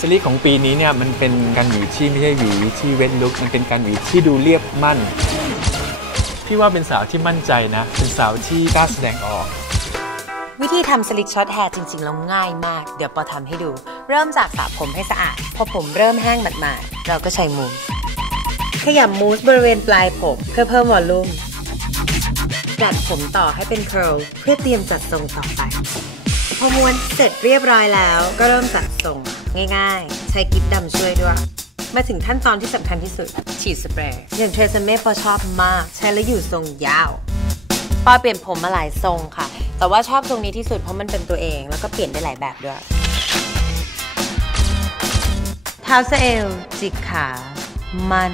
ซีรีส์ของปีนี้เนี่ยมันเป็นการหวีที่ไม่ใช่หวีที่เว้นลุกมันเป็นการหวีที่ดูเรียบมั่น พี่ว่าเป็นสาวที่มั่นใจนะ เป็นสาวที่กล้าแสดงออก วิธีทำสลิกช็อตแฮร์จริงๆแล้วง่ายมาก เดี๋ยวปอทำให้ดู เริ่มจากสระผมให้สะอาด พอผมเริ่มแห้งหมาดๆเราก็ใช้มูสขยำมูสบริเวณปลายผมเพื่อเพิ่มวอลลุ่มดัดผมต่อให้เป็นเคิร์ลเพื่อเตรียมจัดทรงต่อไป พอม้วนเสร็จเรียบร้อยแล้วก็เริ่มจัดทรง ง่ายๆ ใช้กิ๊บดำช่วยด้วย มาถึงขั้นตอนที่สำคัญที่สุด ฉีดสเปรย์อย่างเทรซเม่ปอชอบมาก ใช้แล้วอยู่ทรงยาวป้าเปลี่ยนผมมาหลายทรงค่ะ แต่ว่าชอบทรงนี้ที่สุดเพราะมันเป็นตัวเอง แล้วก็เปลี่ยนได้หลายแบบด้วยเท้าวเซลจิกขา มัน